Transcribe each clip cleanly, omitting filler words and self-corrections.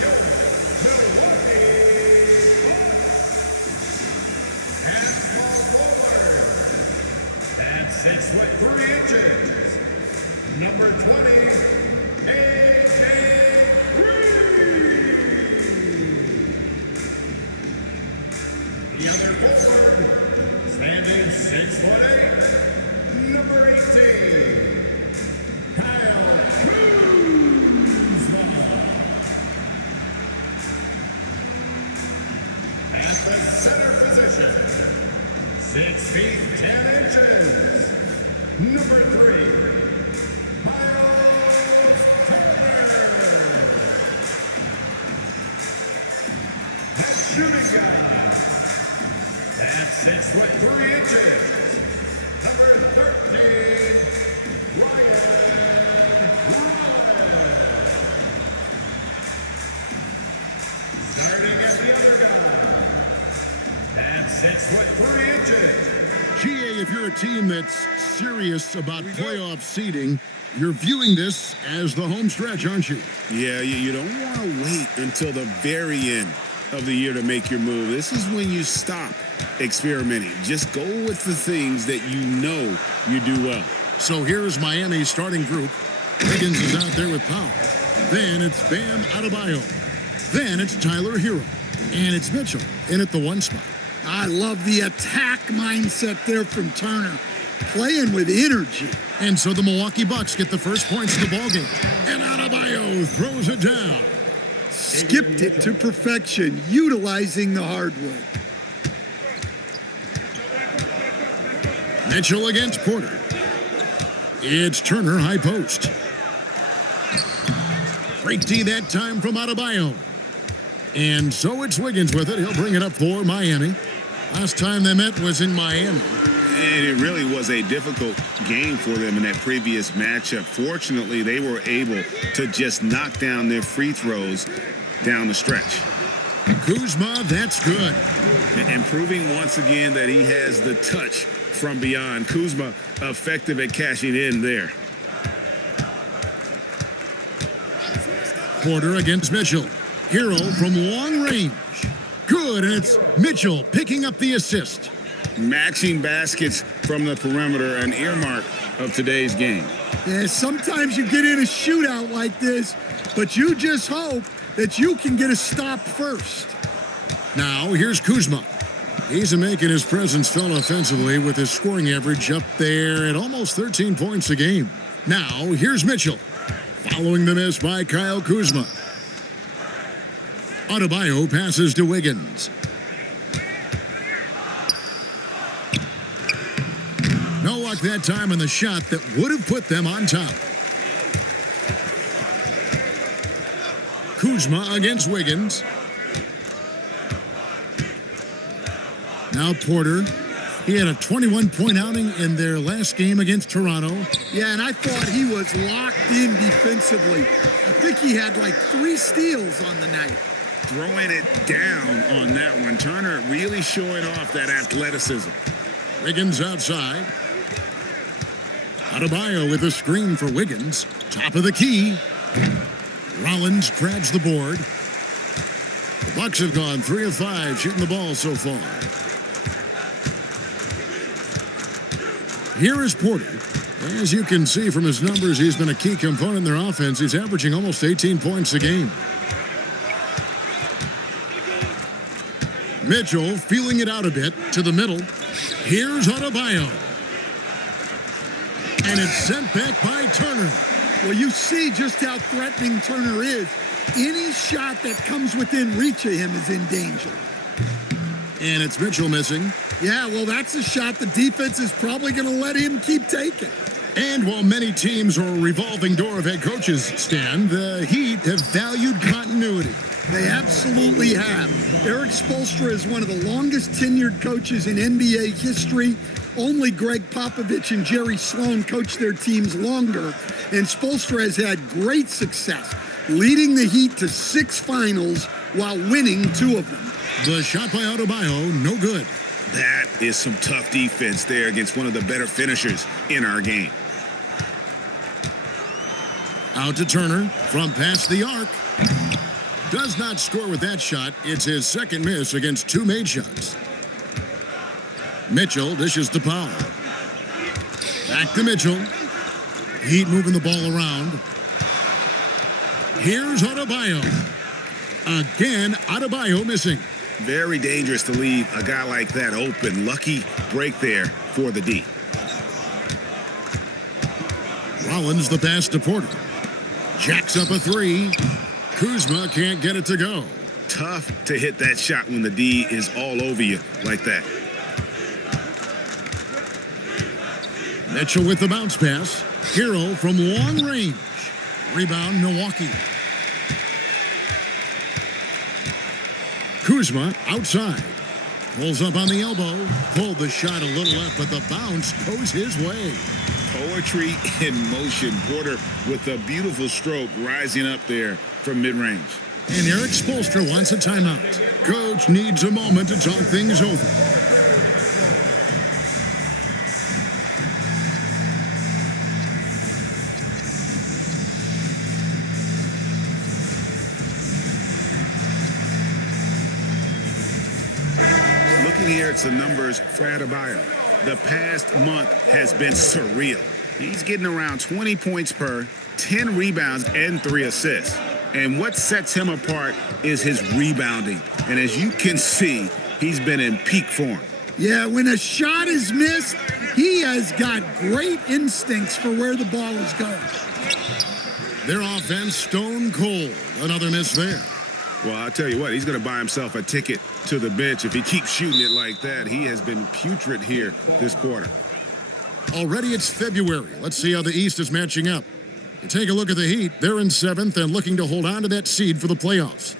your Milwaukee Bucks. And small forward at 6'3", number 20, A.J. Green. The other forward, standing 6'8", number 18, Kyle Kuzma. At the center position, 6 feet 10 inches, number 3, Miles Turner. At shooting guard, at 6'3", number 13, Ryan Wallace. Starting at the other guy, at 6'3". GA, if you're a team that's serious about playoff seeding, you're viewing this as the home stretch, aren't you? Yeah, you don't want to wait until the very end of the year to make your move. This is when you stop experimenting. Just go with the things that you know you do well. So here's Miami's starting group. Wiggins is out there with Powell. Then it's Bam Adebayo. Then it's Tyler Hero. And it's Mitchell in at the 1 spot. I love the attack mindset there from Turner. Playing with energy. And so the Milwaukee Bucks get the first points of the ballgame. And Adebayo throws it down. Skipped it to perfection, utilizing the hardwood. Mitchell against Porter. It's Turner high post. Great D that time from Adebayo. And so it's Wiggins with it. He'll bring it up for Miami. Last time they met was in Miami. And it really was a difficult game for them in that previous matchup. Fortunately, they were able to just knock down their free throws down the stretch. Kuzma, that's good. And proving once again that he has the touch from beyond. Kuzma effective at cashing in there. Porter against Mitchell. Hero from long range. Good, and it's Mitchell picking up the assist. Matching baskets from the perimeter, an earmark of today's game. Yeah, sometimes you get in a shootout like this, but you just hope that you can get a stop first. Now, here's Kuzma. He's making his presence felt offensively with his scoring average up there at almost 13 points a game. Now, here's Mitchell. Following the miss by Kyle Kuzma. Adebayo passes to Wiggins. No luck that time on the shot that would have put them on top. Kuzma against Wiggins. Now Porter. He had a 21-point outing in their last game against Toronto. Yeah, and I thought he was locked in defensively. I think he had like 3 steals on the night. Throwing it down on that one. Turner really showing off that athleticism. Wiggins outside. Adebayo with a screen for Wiggins. Top of the key. Rollins grabs the board. The Bucks have gone 3 of 5 shooting the ball so far. Here is Porter. As you can see from his numbers, he's been a key component in their offense. He's averaging almost 18 points a game. Mitchell feeling it out a bit to the middle. Here's Adebayo. And it's sent back by Turner. Well, you see just how threatening Turner is. Any shot that comes within reach of him is in danger. And it's Mitchell missing. Yeah, well, that's a shot the defense is probably going to let him keep taking. And while many teams are a revolving door of head coaches, Stan, the Heat have valued continuity. They absolutely have. Eric Spoelstra is one of the longest tenured coaches in NBA history. Only Greg Popovich and Jerry Sloan coached their teams longer, and Spoelstra has had great success, leading the Heat to 6 finals while winning 2 of them. The shot by Adebayo, no good. That is some tough defense there against one of the better finishers in our game. Out to Turner from past the arc. Does not score with that shot. It's his second miss against 2 made shots. Mitchell dishes to Powell. Back to Mitchell. Heat moving the ball around. Here's Adebayo. Again, Adebayo missing. Very dangerous to leave a guy like that open. Lucky break there for the D. Rollins the pass to Porter. Jacks up a 3. Kuzma can't get it to go. Tough to hit that shot when the D is all over you like that. Mitchell with the bounce pass. Hero from long range. Rebound, Milwaukee. Kuzma outside. Pulls up on the elbow. Pulled the shot a little left, but the bounce goes his way. Poetry in motion. Porter with a beautiful stroke rising up there from mid-range. And Eric Spoelstra wants a timeout. Coach needs a moment to talk things over. Looking here at some numbers for Adebayo. The past month has been surreal. He's getting around 20 points per, 10 rebounds, and 3 assists. And what sets him apart is his rebounding. And as you can see, he's been in peak form. Yeah, when a shot is missed, he has got great instincts for where the ball is going. Their offense stone cold. Another miss there. Well, I'll tell you what, he's going to buy himself a ticket to the bench if he keeps shooting it like that. He has been putrid here this quarter. Already it's February. Let's see how the East is matching up. You take a look at the Heat. They're in 7th and looking to hold on to that seed for the playoffs.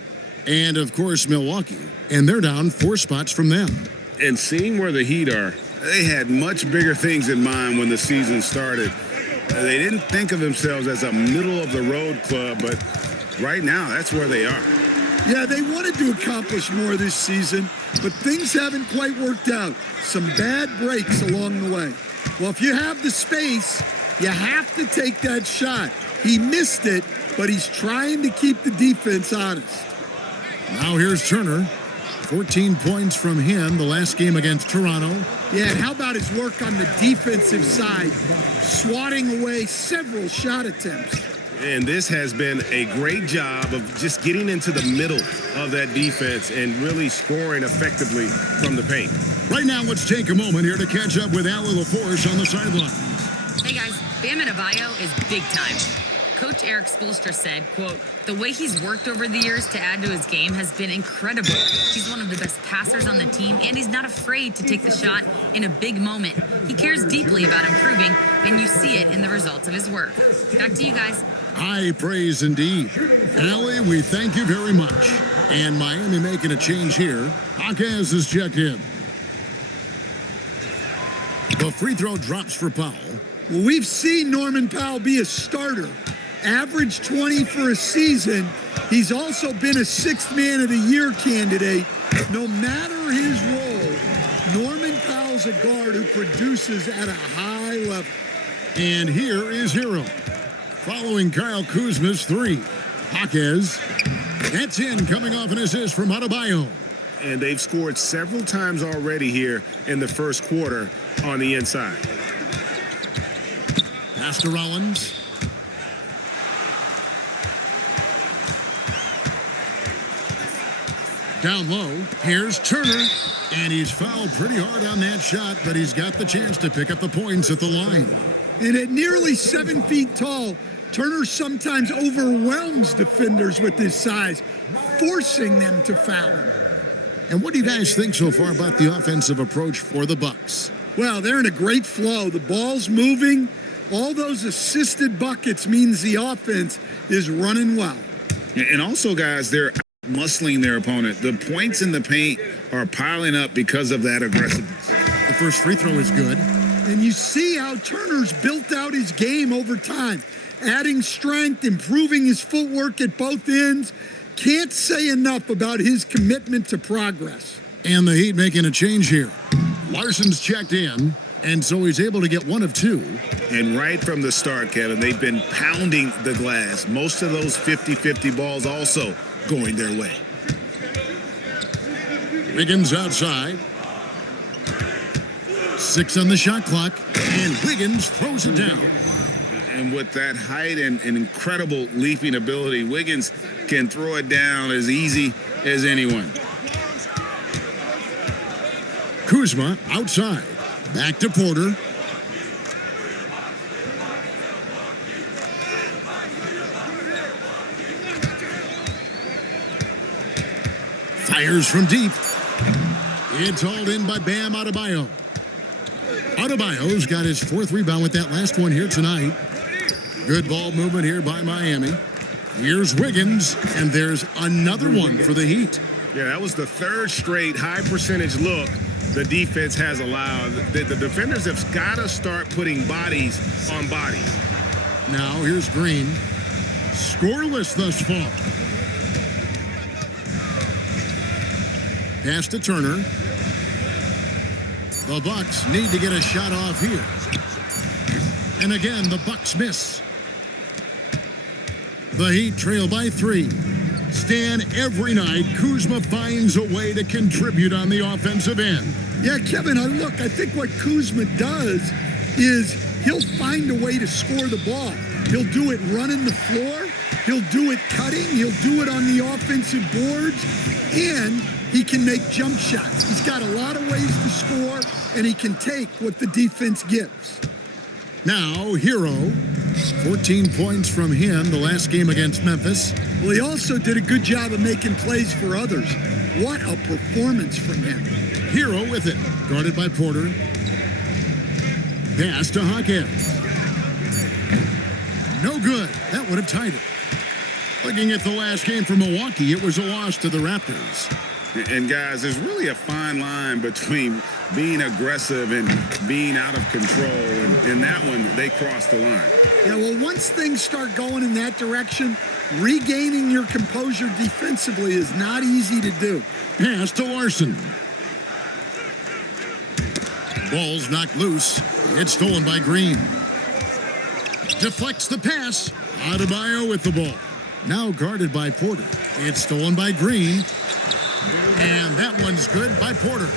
And, of course, Milwaukee. And they're down 4 spots from them. And seeing where the Heat are, they had much bigger things in mind when the season started. They didn't think of themselves as a middle-of-the-road club, but right now, that's where they are. Yeah, they wanted to accomplish more this season, but things haven't quite worked out. Some bad breaks along the way. Well, if you have the space, you have to take that shot. He missed it, but he's trying to keep the defense honest. Now here's Turner. 14 points from him the last game against Toronto. Yeah, and how about his work on the defensive side, swatting away several shot attempts. And this has been a great job of just getting into the middle of that defense and really scoring effectively from the paint. Right now, let's take a moment here to catch up with Allie LaForce on the sideline. Hey guys, Bam Adebayo is big time. Coach Eric Spoelstra said, quote, "The way he's worked over the years to add to his game has been incredible. He's one of the best passers on the team, and he's not afraid to take the shot in a big moment. He cares deeply about improving, and you see it in the results of his work." Back to you guys. High praise indeed. Allie, we thank you very much. And Miami making a change here. Jaquez is checked in. The free throw drops for Powell. Well, we've seen Norman Powell be a starter. Average 20 for a season. He's also been a 6th Man of the Year candidate. No matter his role, Norman Powell's a guard who produces at a high level. And here is Hero. Following Kyle Kuzma's 3. Jaquez. That's in, coming off an assist from Adebayo. And they've scored several times already here in the first quarter on the inside. Pass to Rollins. Down low, here's Turner. And he's fouled pretty hard on that shot, but he's got the chance to pick up the points at the line. And at nearly 7 feet tall, Turner sometimes overwhelms defenders with his size, forcing them to foul him. And what do you guys think so far about the offensive approach for the Bucks? Well, they're in a great flow. The ball's moving. All those assisted buckets means the offense is running well. And also, guys, they're muscling their opponent. The points in the paint are piling up because of that aggressiveness. The first free throw is good. And you see how Turner's built out his game over time, adding strength, improving his footwork at both ends. Can't say enough about his commitment to progress. And the Heat making a change here. Larson's checked in, and so he's able to get 1 of 2. And right from the start, Kevin, they've been pounding the glass. Most of those 50-50 balls also going their way. Wiggins outside. 6 on the shot clock, and Wiggins throws it down. And with that height and incredible leaping ability, Wiggins can throw it down as easy as anyone. Kuzma outside. Back to Porter. Fires from deep. It's hauled in by Bam Adebayo. Adebayo's got his 4th rebound with that last one here tonight. Good ball movement here by Miami. Here's Wiggins, and there's another one for the Heat. Yeah, that was the 3rd straight high percentage look the defense has allowed. The defenders have got to start putting bodies on bodies. Now here's Green. Scoreless thus far. Pass to Turner. The Bucks need to get a shot off here. And again, the Bucks miss. The Heat trail by 3. Stan, every night, Kuzma finds a way to contribute on the offensive end. Yeah, Kevin, I think what Kuzma does is he'll find a way to score the ball. He'll do it running the floor. He'll do it cutting. He'll do it on the offensive boards. And he can make jump shots. He's got a lot of ways to score, and he can take what the defense gives. Now, Hero. 14 points from him the last game against Memphis. Well, he also did a good job of making plays for others. What a performance from him. Hero with it. Guarded by Porter. Pass to Hawkins. No good. That would have tied it. Looking at the last game for Milwaukee, it was a loss to the Raptors. And guys, there's really a fine line between being aggressive and being out of control. And in that one, they crossed the line. Yeah, well, once things start going in that direction, regaining your composure defensively is not easy to do. Pass to Larson. Ball's knocked loose. It's stolen by Green. Deflects the pass. Adebayo with the ball. Now guarded by Porter. It's stolen by Green. And that one's good by Porter.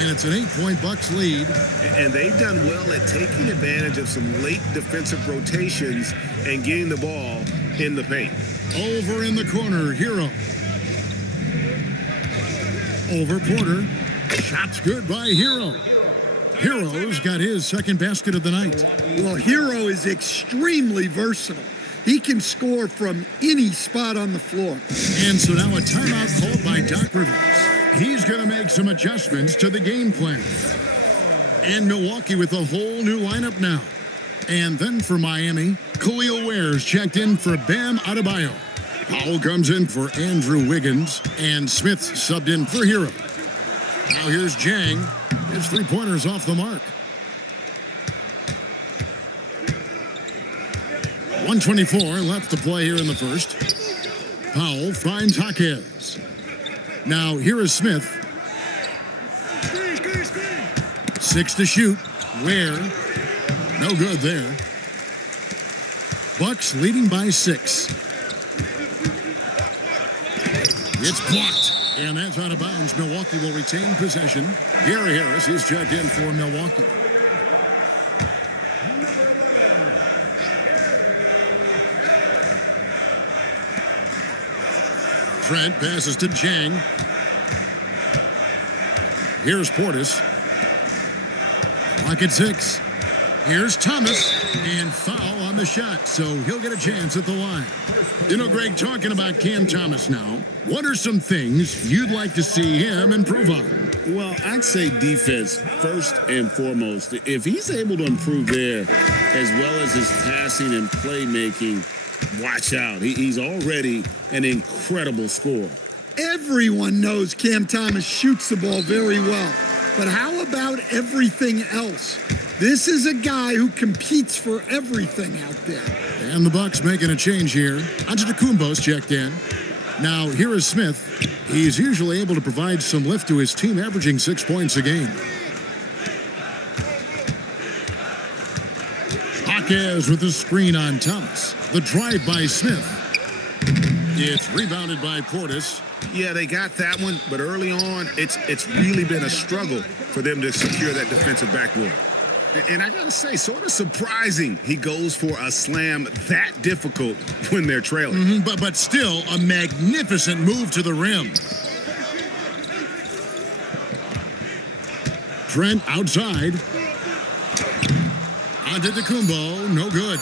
And it's an 8-point Bucks lead. And they've done well at taking advantage of some late defensive rotations and getting the ball in the paint. Over in the corner, Hero. Over Porter. Shot's good by Hero. Hero's got his 2nd basket of the night. Well, Hero is extremely versatile. He can score from any spot on the floor. And so now a timeout called by Doc Rivers. He's going to make some adjustments to the game plan. And Milwaukee with a whole new lineup now. And then for Miami, Khalil Ware's checked in for Bam Adebayo. Powell comes in for Andrew Wiggins. And Smith subbed in for Hero. Now here's Jang. His 3-pointer's off the mark. 1:24 left to play here in the first. Powell finds Hawkins. Now here is Smith. 6 to shoot. Ware. No good there. Bucks leading by 6. It's blocked. And that's out of bounds. Milwaukee will retain possession. Gary Harris is checked in for Milwaukee. Trent passes to Jang. Here's Portis. Clock at 6. Here's Thomas. And foul on the shot, so he'll get a chance at the line. You know, Greg, talking about Cam Thomas now, what are some things you'd like to see him improve on? Well, I'd say defense first and foremost. If he's able to improve there, as well as his passing and playmaking, watch out. He's already an incredible scorer. Everyone knows Cam Thomas shoots the ball very well. But how about everything else? This is a guy who competes for everything out there. And the Bucks making a change here. Antetokounmpo's checked in. Now, here is Smith. He's usually able to provide some lift to his team, averaging 6 points a game. Hawkins with the screen on Thomas. The drive by Smith. It's rebounded by Portis. Yeah, they got that one, but early on, it's really been a struggle for them to secure that defensive backboard. And I gotta say, sort of surprising he goes for a slam that difficult when they're trailing. But still a magnificent move to the rim. Trent outside. Antetokounmpo, no good.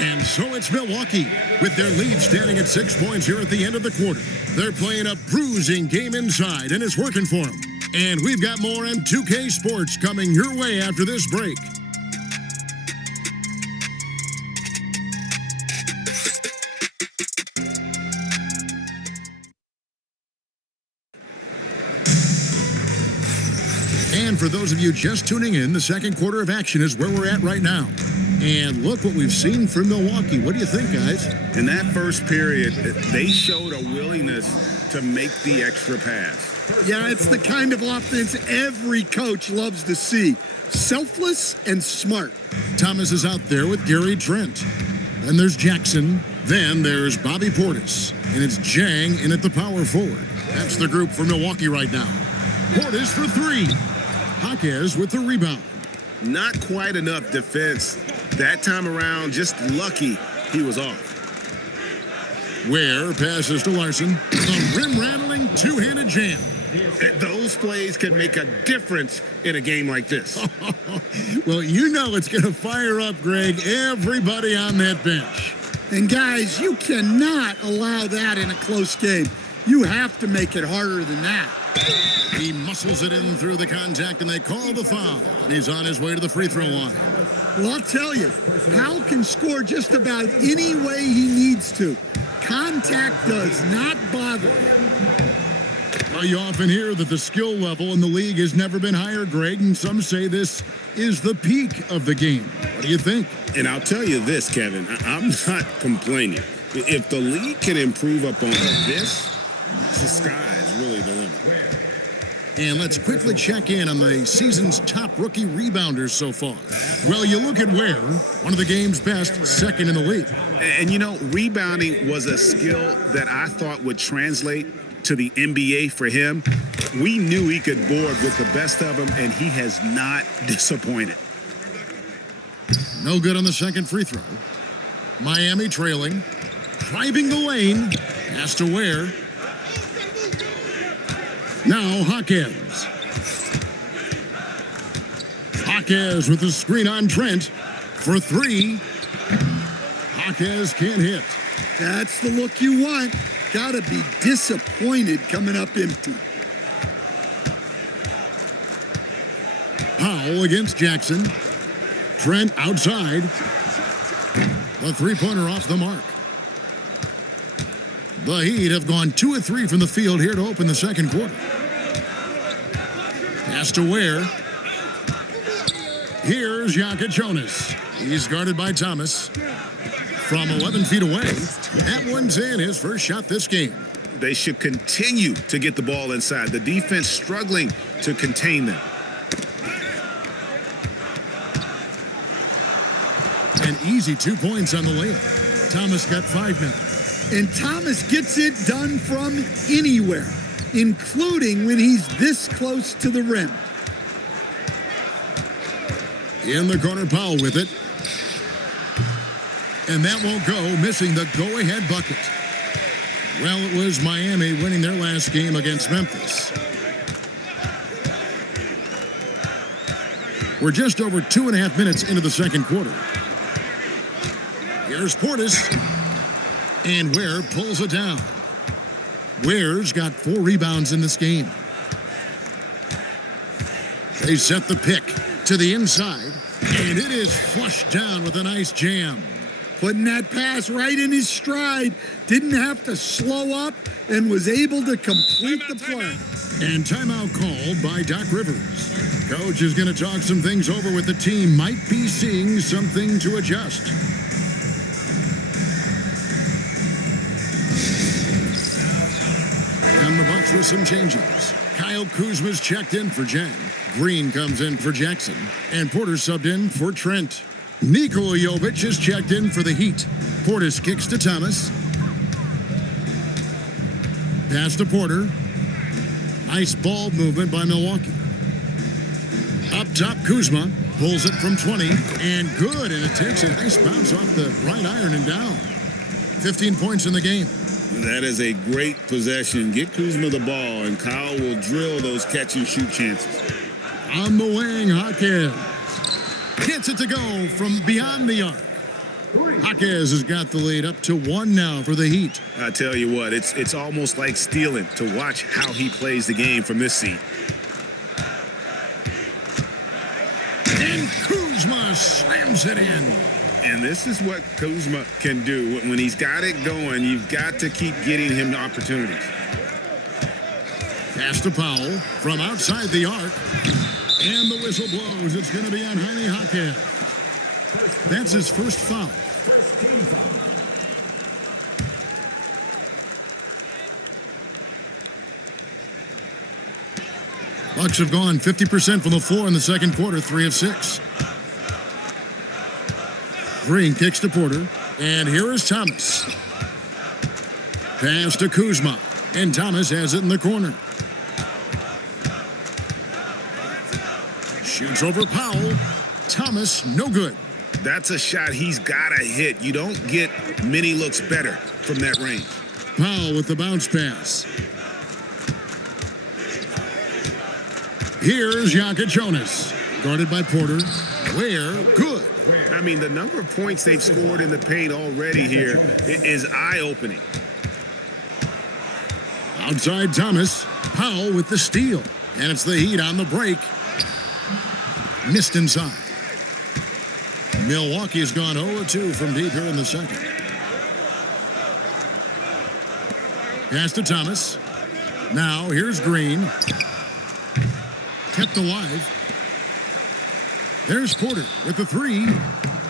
And so it's Milwaukee with their lead standing at 6 points here at the end of the quarter. They're playing a bruising game inside, and it's working for them. And we've got more M2K Sports coming your way after this break. And for those of you just tuning in, the second quarter of action is where we're at right now. And look what we've seen from Milwaukee. What do you think, guys? In that first period, they showed a willingness to make the extra pass. Yeah, it's the kind of offense every coach loves to see. Selfless and smart. Thomas is out there with Gary Trent. Then there's Jackson. Then there's Bobby Portis. And it's Jang in at the power forward. That's the group for Milwaukee right now. Portis for three. Jaquez with the rebound. Not quite enough defense that time around. Just lucky he was off. Ware passes to Larson. A rim-rattling two-handed jam. Those plays can make a difference in a game like this. Well, you know it's going to fire up, Greg, everybody on that bench. And guys, you cannot allow that in a close game. You have to make it harder than that. He muscles it in through the contact, and they call the foul. And he's on his way to the free throw line. Well, I'll tell you, Powell can score just about any way he needs to. Contact does not bother him. Well, you often hear that the skill level in the league has never been higher, Greg, and some say this is the peak of the game. What do you think? And I'll tell you this, Kevin, I'm not complaining. If the league can improve upon this, the sky is really the limit. And let's quickly check in on the season's top rookie rebounders so far. Well, you look at Ware, one of the game's best, second in the league. And you know, rebounding was a skill that I thought would translate to the NBA for him. We knew he could board with the best of them, and he has not disappointed. No good on the second free throw. Miami trailing, driving the lane, pass to Ware. Now Jaquez. Jaquez with the screen on Trent for three. Jaquez can't hit. That's the look you want. Gotta be disappointed coming up empty. Powell against Jackson. Trent outside. The three-pointer off the mark. The Heat have gone 2 of 3 from the field here to open the second quarter. Pass to Ware. Here's Jokic Jonas. He's guarded by Thomas. From 11 feet away, that one's in, his first shot this game. They should continue to get the ball inside. The defense struggling to contain them. An easy 2 points on the layup. Thomas got 5 now. And Thomas gets it done from anywhere, including when he's this close to the rim. In the corner, Powell with it. And that won't go, missing the go-ahead bucket. Well, it was Miami winning their last game against Memphis. We're just over 2.5 minutes into the second quarter. Here's Portis. And Ware pulls it down. Ware's got 4 rebounds in this game. They set the pick to the inside, and it is flushed down with a nice jam. Putting that pass right in his stride, didn't have to slow up, and was able to complete the play. And timeout called by Doc Rivers. Coach is going to talk some things over with the team. Might be seeing something to adjust. And the Bucks with some changes. Kyle Kuzma's checked in for Jang. Green comes in for Jackson. And Porter subbed in for Trent. Nikola Jovic is checked in for the Heat. Portis kicks to Thomas. Pass to Porter. Nice ball movement by Milwaukee. Up top, Kuzma pulls it from 20, and good, and it takes a nice bounce off the right iron and down. 15 points in the game. That is a great possession. Get Kuzma the ball, and Kyle will drill those catch-and-shoot chances. On the wing, Jaquez gets it to go from beyond the arc. Jaquez has got the lead up to 1 now for the Heat. I tell you what, it's almost like stealing to watch how he plays the game from this seat. And Kuzma slams it in. And this is what Kuzma can do. When he's got it going, you've got to keep getting him opportunities. Pass to Powell from outside the arc. And the whistle blows. It's going to be on Jaime Jaquez. That's his first foul. Bucks have gone 50% from the floor in the second quarter, 3 of 6. Green kicks to Porter, and here is Thomas. Pass to Kuzma, and Thomas has it in the corner. Shoots over Powell. Thomas, no good. That's a shot he's got to hit. You don't get many looks better from that range. Powell with the bounce pass. Here's Jokic Jonas, guarded by Porter. Where? Good. I mean, the number of points they've scored in the paint already here is eye-opening. Outside Thomas. Powell with the steal. And it's the Heat on the break. Missed inside. Milwaukee's gone 0-2 from deep here in the second. Pass to Thomas. Now here's Green. Kept alive. There's Porter with the 3,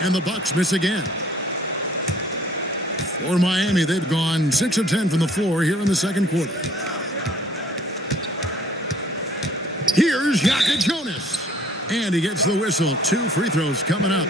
and the Bucks miss again. For Miami, they've gone 6 of 10 from the floor here in the second quarter. Here's Jokic Jonas. And he gets the whistle. 2 free throws coming up.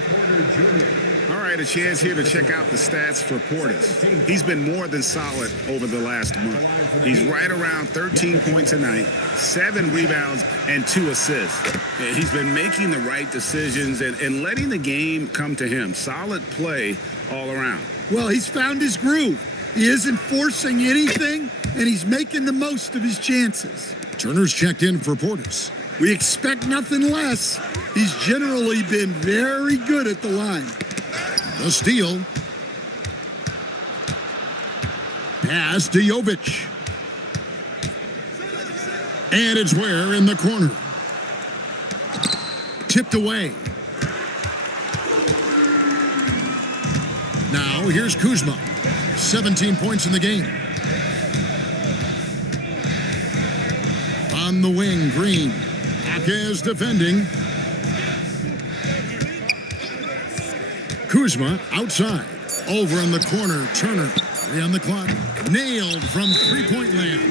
All right, a chance here to check out the stats for Portis. He's been more than solid over the last month. He's right around 13 points a night, 7 rebounds, and 2 assists. He's been making the right decisions and letting the game come to him. Solid play all around. Well, he's found his groove. He isn't forcing anything, and he's making the most of his chances. Turner's checked in for Portis. We expect nothing less. He's generally been very good at the line. The steal. Pass to Jovic. And it's Ware in the corner. Tipped away. Now here's Kuzma. 17 points in the game. On the wing, Green. Jaquez defending. Kuzma outside. Over in the corner. Turner. 3 on the clock. Nailed from three-point land.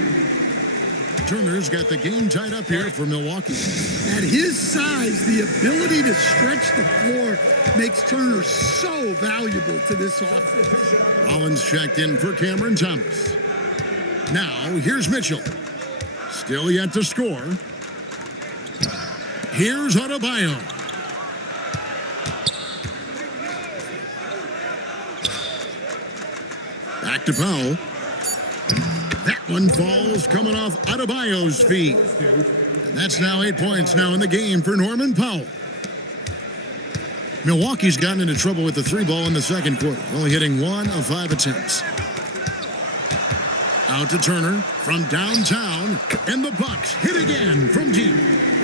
Turner's got the game tied up here for Milwaukee. At his size, the ability to stretch the floor makes Turner so valuable to this offense. Rollins checked in for Cameron Thomas. Now, here's Mitchell. Still yet to score. Here's Adebayo. Back to Powell. That one falls coming off Adebayo's feet. And that's now 8 points now in the game for Norman Powell. Milwaukee's gotten into trouble with the 3-ball in the second quarter, only hitting 1 of 5 attempts. Out to Turner from downtown, and the Bucks hit again from deep.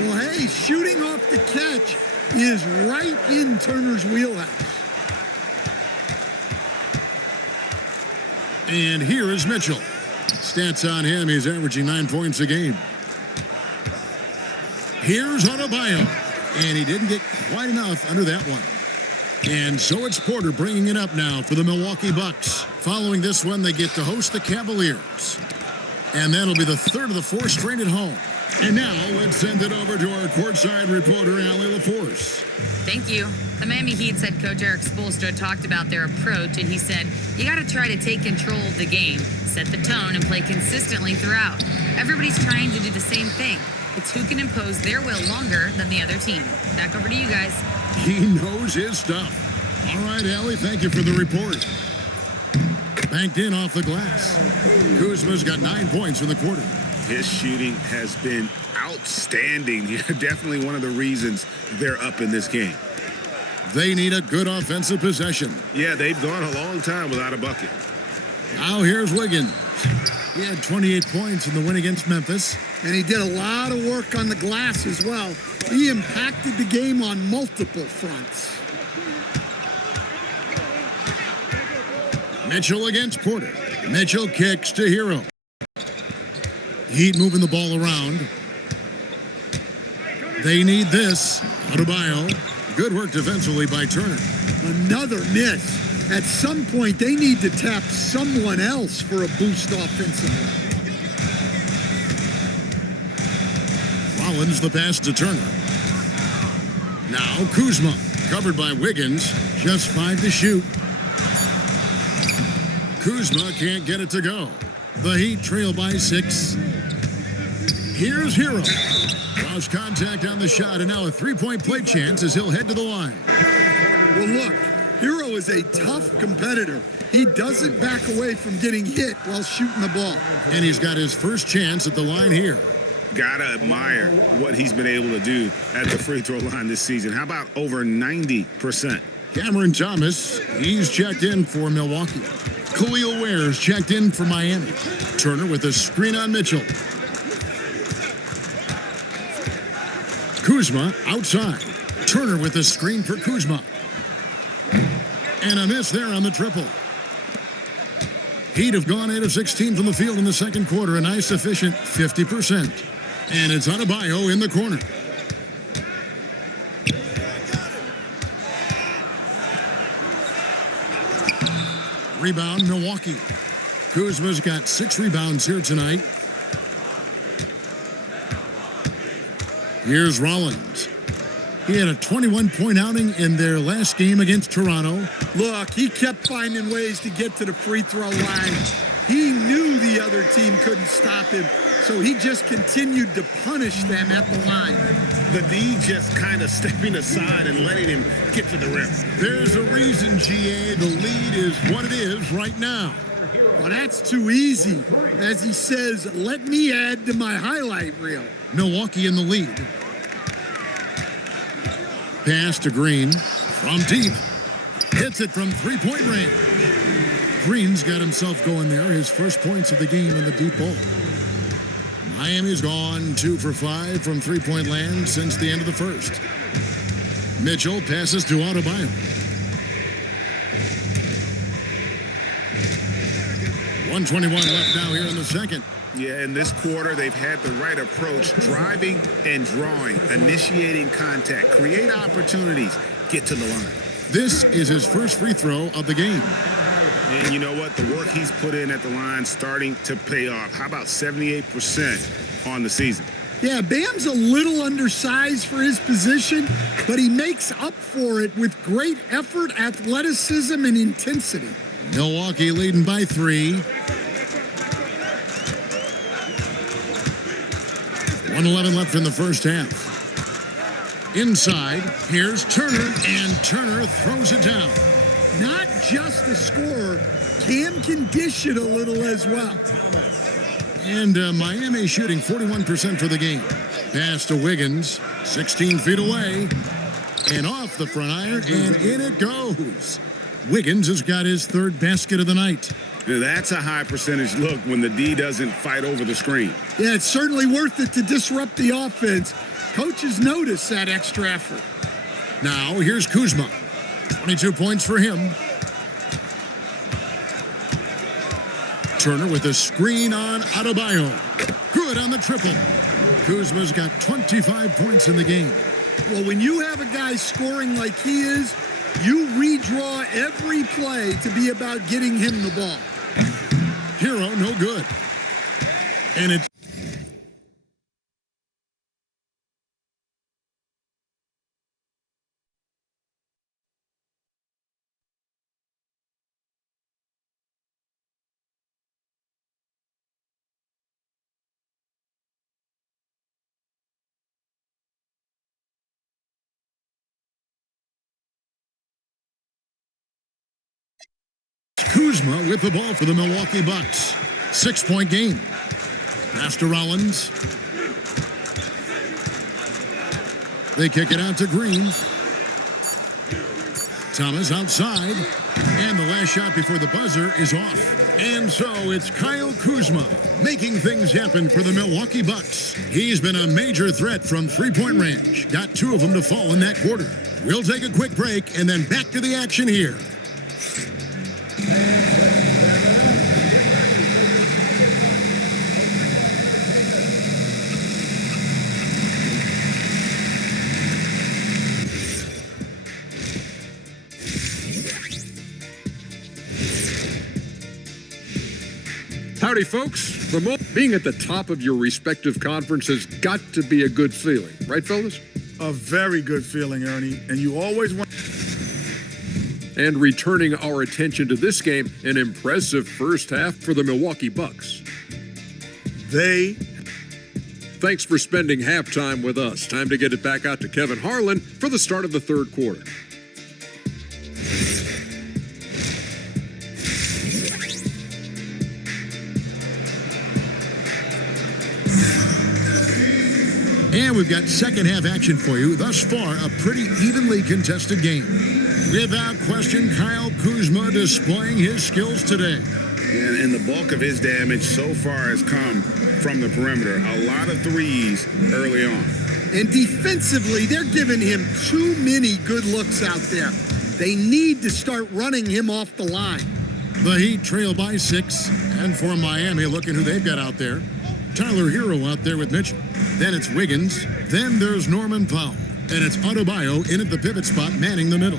Well, hey, shooting off the catch is right in Turner's wheelhouse. And here is Mitchell. Stats on him, he's averaging 9 points a game. Here's Adebayo, and he didn't get quite enough under that one. And so it's Porter bringing it up now for the Milwaukee Bucks. Following this one, they get to host the Cavaliers. And that'll be the third of the 4 straight at home. And now let's send it over to our courtside reporter, Allie LaForce. Thank you. The Miami Heat's head coach Eric Spoelstra talked about their approach, and he said, you got to try to take control of the game, set the tone, and play consistently throughout. Everybody's trying to do the same thing. It's who can impose their will longer than the other team. Back over to you guys. He knows his stuff. All right, Allie, thank you for the report. Banked in off the glass. Kuzma's got 9 points in the quarter. His shooting has been outstanding. Definitely one of the reasons they're up in this game. They need a good offensive possession. Yeah, they've gone a long time without a bucket. Now here's Wiggins. He had 28 points in the win against Memphis. And he did a lot of work on the glass as well. He impacted the game on multiple fronts. Mitchell against Porter. Mitchell kicks to Hero. Heat moving the ball around. They need this. Adebayo. Good work defensively by Turner. Another miss. At some point, they need to tap someone else for a boost offensively. Rollins the pass to Turner. Now Kuzma, covered by Wiggins. Just 5 to shoot. Kuzma can't get it to go. The Heat trail by 6. Here's Hero. Lost contact on the shot, and now a 3-point play chance as he'll head to the line. Well, look, Hero is a tough competitor. He doesn't back away from getting hit while shooting the ball. And he's got his first chance at the line here. Gotta admire what he's been able to do at the free throw line this season. How about over 90%? Cameron Thomas, he's checked in for Milwaukee. Khalil Ware's checked in for Miami. Turner with a screen on Mitchell. Kuzma outside. Turner with a screen for Kuzma. And a miss there on the triple. Heat have gone 8 of 16 from the field in the second quarter. A nice, efficient 50%. And it's Adebayo in the corner. Rebound, Milwaukee. Kuzma's got 6 rebounds here tonight. Here's Rollins. He had a 21-point outing in their last game against Toronto. Look, he kept finding ways to get to the free throw line. He knew the other team couldn't stop him, so he just continued to punish them at the line. The D just kind of stepping aside and letting him get to the rim. There's a reason, GA, the lead is what it is right now. Well, that's too easy. As he says, let me add to my highlight reel. Milwaukee in the lead. Pass to Green from deep. Hits it from 3-point range. Green's got himself going there. His first points of the game in the deep ball. Miami's gone 2 for 5 from 3-point land since the end of the first. Mitchell passes to Adebayo. 1:21 left now here in the second. Yeah, in this quarter, they've had the right approach, driving and drawing, initiating contact, create opportunities, get to the line. This is his first free throw of the game. And you know what? The work he's put in at the line starting to pay off. How about 78% on the season? Yeah, Bam's a little undersized for his position, but he makes up for it with great effort, athleticism, and intensity. Milwaukee leading by 3. 1:11 left in the first half. Inside, here's Turner, and Turner throws it down. Not just a scorer, Cam can dish it a little as well. And Miami shooting 41% for the game. Pass to Wiggins, 16 feet away, and off the front iron, and in it goes. Wiggins has got his 3rd basket of the night. Now, that's a high percentage look when the D doesn't fight over the screen. Yeah, it's certainly worth it to disrupt the offense. Coaches notice that extra effort. Now, here's Kuzma. 22 points for him. Turner with a screen on Adebayo. Good on the triple. Kuzma's got 25 points in the game. Well, when you have a guy scoring like he is, you redraw every play to be about getting him the ball. Hero, no good. And it's Kuzma with the ball for the Milwaukee Bucks. 6-point game. Pass to Rollins. They kick it out to Green. Thomas outside. And the last shot before the buzzer is off. And so it's Kyle Kuzma making things happen for the Milwaukee Bucks. He's been a major threat from three-point range. Got 2 of them to fall in that quarter. We'll take a quick break and then back to the action here. Howdy, folks. Being at the top of your respective conference has got to be a good feeling. Right, fellas? A very good feeling, Ernie. And you always want... And returning our attention to this game, an impressive first half for the Milwaukee Bucks. Thanks for spending halftime with us. Time to get it back out to Kevin Harlan for the start of the third quarter. And we've got second half action for you. Thus far, a pretty evenly contested game. Without question, Kyle Kuzma displaying his skills today. And the bulk of his damage so far has come from the perimeter. A lot of threes early on. And defensively, they're giving him too many good looks out there. They need to start running him off the line. The Heat trail by 6. And for Miami, look at who they've got out there. Tyler Hero out there with Mitchell. Then it's Wiggins. Then there's Norman Powell. And it's Adebayo in at the pivot spot, manning the middle.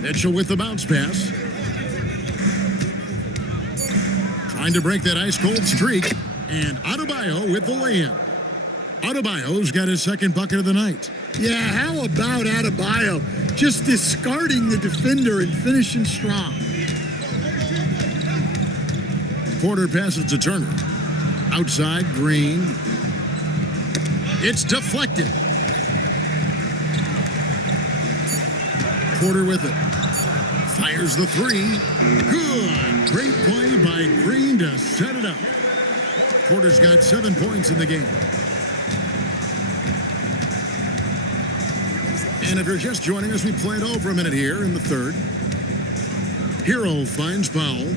Mitchell with the bounce pass. Trying to break that ice-cold streak. And Adebayo with the lay-in. Adebayo's got his second bucket of the night. Yeah, how about Adebayo just discarding the defender and finishing strong? Porter passes to Turner. Outside, Green. It's deflected. Porter with it. Fires the three. Good. Great play by Green to set it up. Porter's got 7 points in the game. And if you're just joining us, we played over a minute here in the third. Hero finds Powell.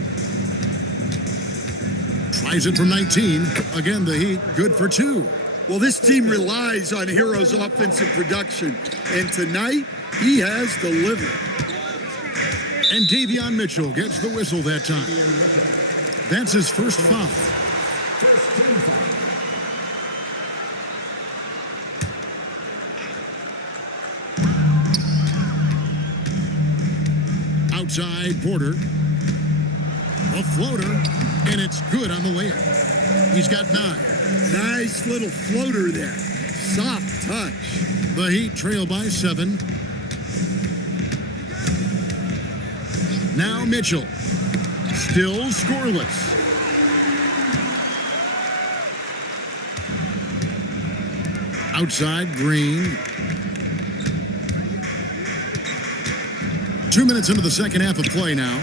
Tries it from 19. Again, the Heat good for 2. Well, this team relies on Hero's offensive production. And tonight, he has delivered. And Davion Mitchell gets the whistle that time. That's his first foul. Outside, Porter. A floater, and it's good on the layup. He's got 9. Nice little floater there. Soft touch. The Heat trail by 7. Now Mitchell. Still scoreless. Outside, Green. 2 minutes into the second half of play now.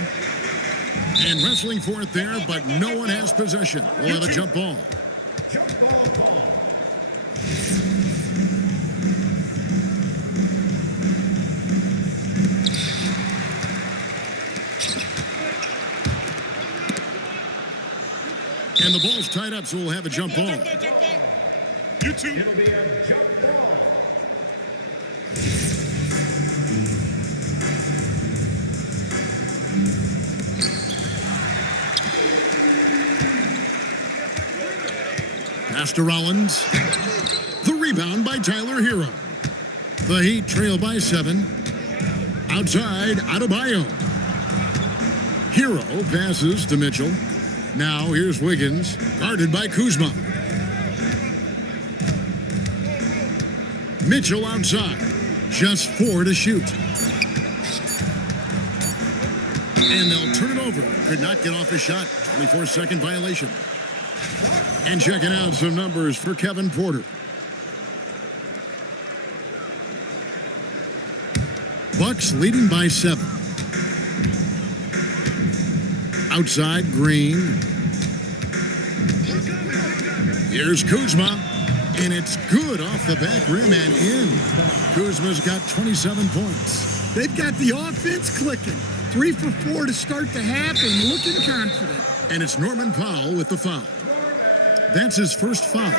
And wrestling for it there, but no one has possession. We'll have a jump ball. Jump ball call. And the ball's tied up, so we'll have a jump ball. It'll be a jump ball. Pass to Rollins. The rebound by Tyler Hero. The Heat trail by 7. Outside, Adebayo. Hero passes to Mitchell. Now here's Wiggins, guarded by Kuzma. Mitchell outside. Just 4 to shoot. And they'll turn it over. Could not get off his shot. 24-second violation. And checking out some numbers for Kevin Porter. Bucks leading by 7. Outside, Green. Here's Kuzma. And it's good off the back rim and in. Kuzma's got 27 points. They've got the offense clicking. 3 for 4 to start the half and looking confident. And it's Norman Powell with the foul. That's his first foul.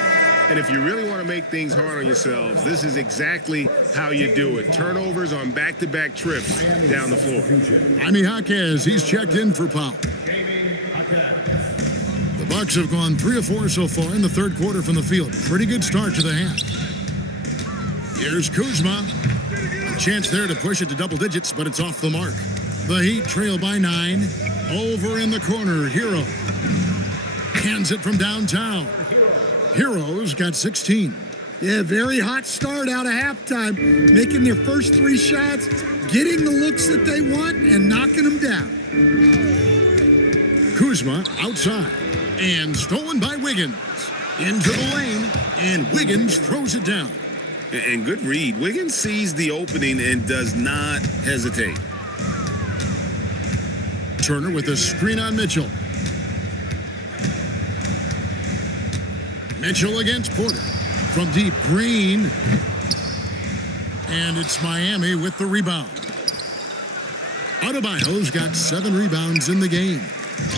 And if you really want to make things hard on yourselves, this is exactly how you do it. Turnovers on back-to-back trips down the floor. Jaime Jaquez, he's checked in for Powell. The Bucks have gone 3 of 4 so far in the third quarter from the field. Pretty good start to the half. Here's Kuzma. A chance there to push it to double digits, but it's off the mark. The Heat trail by 9. Over in the corner, Hero. Hands it from downtown. Hero's got 16. Yeah, very hot start out of halftime. Making their first 3 shots, getting the looks that they want, and knocking them down. Kuzma outside. And stolen by Wiggins. Into the lane, and Wiggins throws it down. And good read. Wiggins sees the opening and does not hesitate. Turner with a screen on Mitchell. Mitchell against Porter. From deep, Green. And it's Miami with the rebound. Adebayo's got 7 rebounds in the game.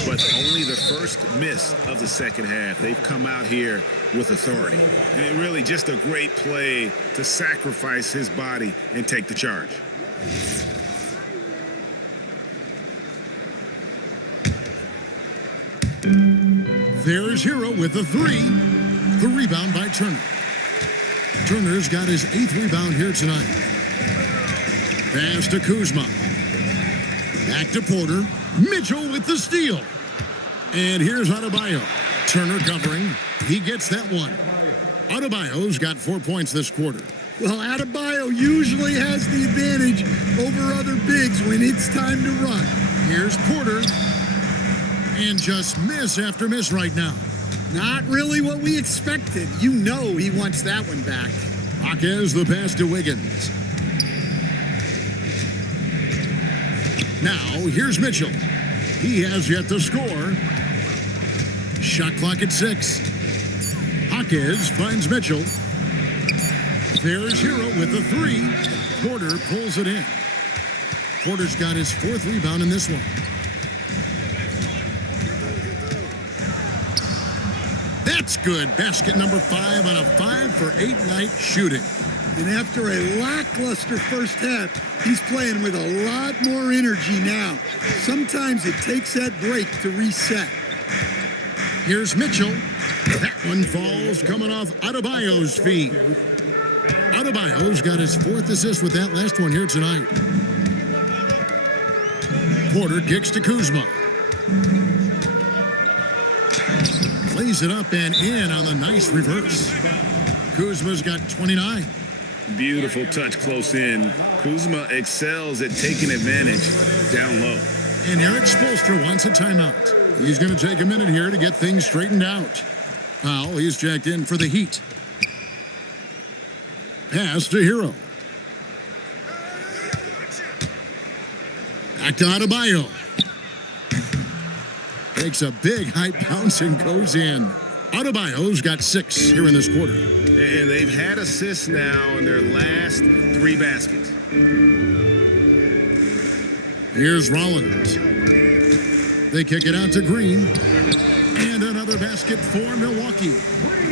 But only the first miss of the second half. They've come out here with authority. And really just a great play to sacrifice his body and take the charge. There's Hero with the 3. The rebound by Turner. Turner's got his 8th rebound here tonight. Pass to Kuzma. Back to Porter. Mitchell with the steal. And here's Adebayo. Turner covering. He gets that one. Adebayo's got 4 points this quarter. Well, Adebayo usually has the advantage over other bigs when it's time to run. Here's Porter. And just miss after miss right now. Not really what we expected. You know he wants that one back. Jaquez the pass to Wiggins. Now, here's Mitchell. He has yet to score. Shot clock at 6. Jaquez finds Mitchell. There's Hero with the 3. Porter pulls it in. Porter's got his 4th rebound in this one. That's good. Basket number 5 on a 5 for 8 night shooting. And after a lackluster first half, he's playing with a lot more energy now. Sometimes it takes that break to reset. Here's Mitchell. That one falls coming off Adebayo's feet. Adebayo's got his 4th assist with that last one here tonight. Porter kicks to Kuzma. Lays it up and in on the nice reverse. Kuzma's got 29. Beautiful touch close in. Kuzma excels at taking advantage down low. And Eric Spoelstra wants a timeout. He's going to take a minute here to get things straightened out. Powell, he's checked in for the Heat. Pass to Hero. Back to Adebayo. Takes a big high bounce and goes in. Adebayo's got 6 here in this quarter. And they've had assists now in their last 3 baskets. Here's Rollins. They kick it out to Green. And another basket for Milwaukee.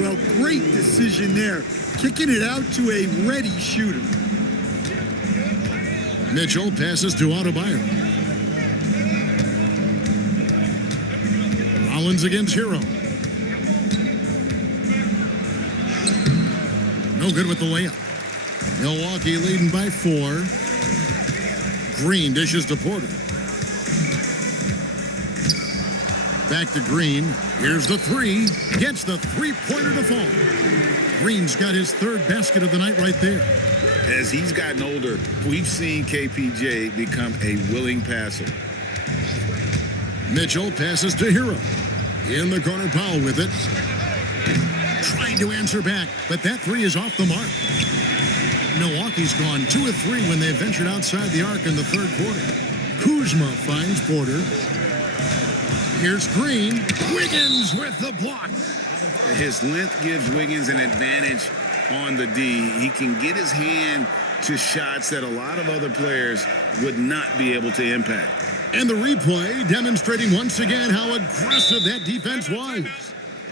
Well, great decision there. Kicking it out to a ready shooter. Mitchell passes to Adebayo. Rollins against Hero. No good with the layup. Milwaukee leading by 4. Green dishes to Porter. Back to Green. Here's the 3. Gets the 3-pointer to fall. Green's got his 3rd basket of the night right there. As he's gotten older, we've seen KPJ become a willing passer. Mitchell passes to Hero. In the corner, Powell with it. Trying to answer back, but that 3 is off the mark. Milwaukee's gone 2 of 3 when they ventured outside the arc in the third quarter. Kuzma finds Porter. Here's Green. Wiggins with the block. His length gives Wiggins an advantage on the D. He can get his hand to shots that a lot of other players would not be able to impact. And the replay demonstrating once again how aggressive that defense was.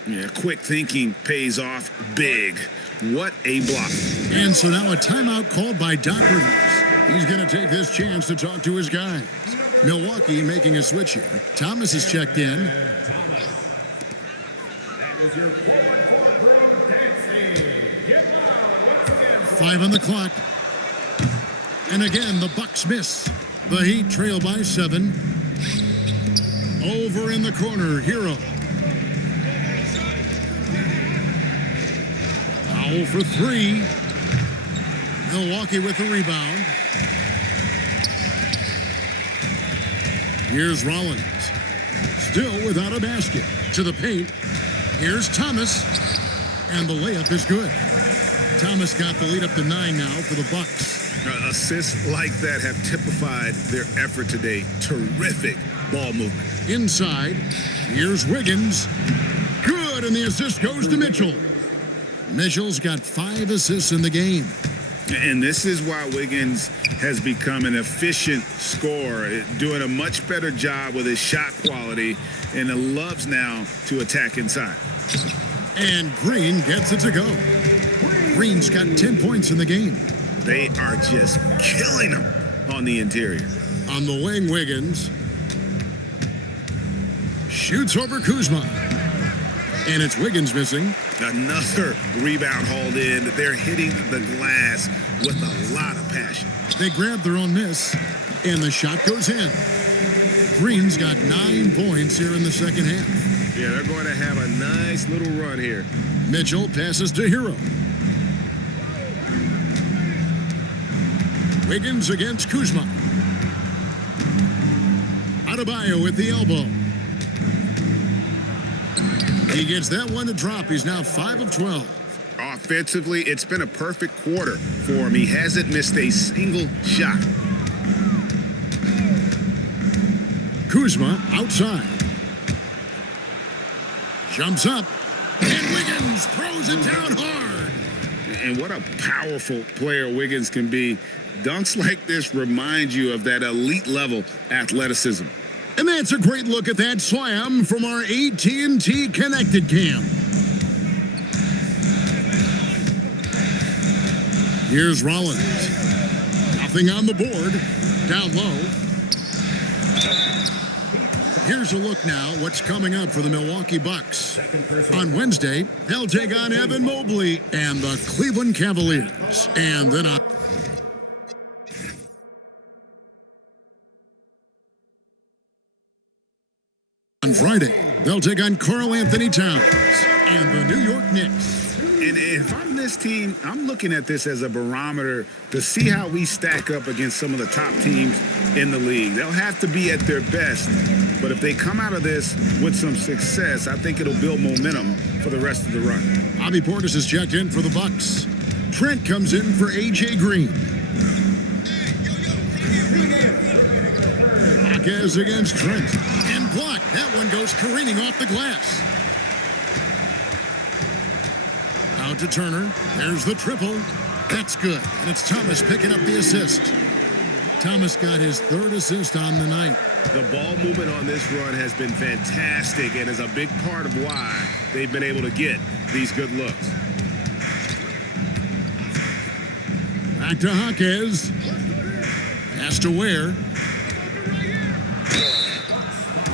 Yeah, quick thinking pays off big. What a block. And so now a timeout called by Doc Rivers. He's going to take this chance to talk to his guys. Milwaukee making a switch here. Thomas is checked in. That is your forward court crew dancing. Get loud once again. 5 on the clock. And again, the Bucks miss. The Heat trail by 7. Over in the corner, Hero. Powell for 3. Milwaukee with the rebound. Here's Rollins. Still without a basket. To the paint. Here's Thomas. And the layup is good. Thomas got the lead up to 9 now for the Bucks. Assists like that have typified their effort today. Terrific ball movement. Inside. Here's Wiggins. Good, and the assist goes to Mitchell. Mitchell's got 5 assists in the game. And this is why Wiggins has become an efficient scorer, doing a much better job with his shot quality, and loves now to attack inside. And Green gets it to go. Green's got 10 points in the game. They are just killing him on the interior. On the wing, Wiggins shoots over Kuzma. And it's Wiggins missing. Another rebound hauled in. They're hitting the glass with a lot of passion. They grab their own miss, and the shot goes in. Green's got 9 points here in the second half. Yeah, they're going to have a nice little run here. Mitchell passes to Hero. Wiggins against Kuzma. Adebayo with the elbow. He gets that one to drop. He's now 5 of 12. Offensively, it's been a perfect quarter for him. He hasn't missed a single shot. Kuzma outside. Jumps up. And Wiggins throws it down hard. And what a powerful player Wiggins can be. Dunks like this remind you of that elite level athleticism. And that's a great look at that slam from our AT&T Connected Cam. Here's Rollins. Nothing on the board. Down low. Here's a look now what's coming up for the Milwaukee Bucks. On Wednesday, they'll take on Evan Mobley and the Cleveland Cavaliers. And then on Friday, they'll take on Karl Anthony Towns and the New York Knicks. And if I'm this team, I'm looking at this as a barometer to see how we stack up against some of the top teams in the league. They'll have to be at their best, but if they come out of this with some success, I think it'll build momentum for the rest of the run. Bobby Portis is checked in for the Bucks. Trent comes in for A.J. Green. Marquez against Trent. And blocked. That one goes careening off the glass. Out to Turner. There's the triple. That's good. And it's Thomas picking up the assist. Thomas got his 3rd assist on the night. The ball movement on this run has been fantastic and is a big part of why they've been able to get these good looks. Back to Jaquez. Pass to Ware.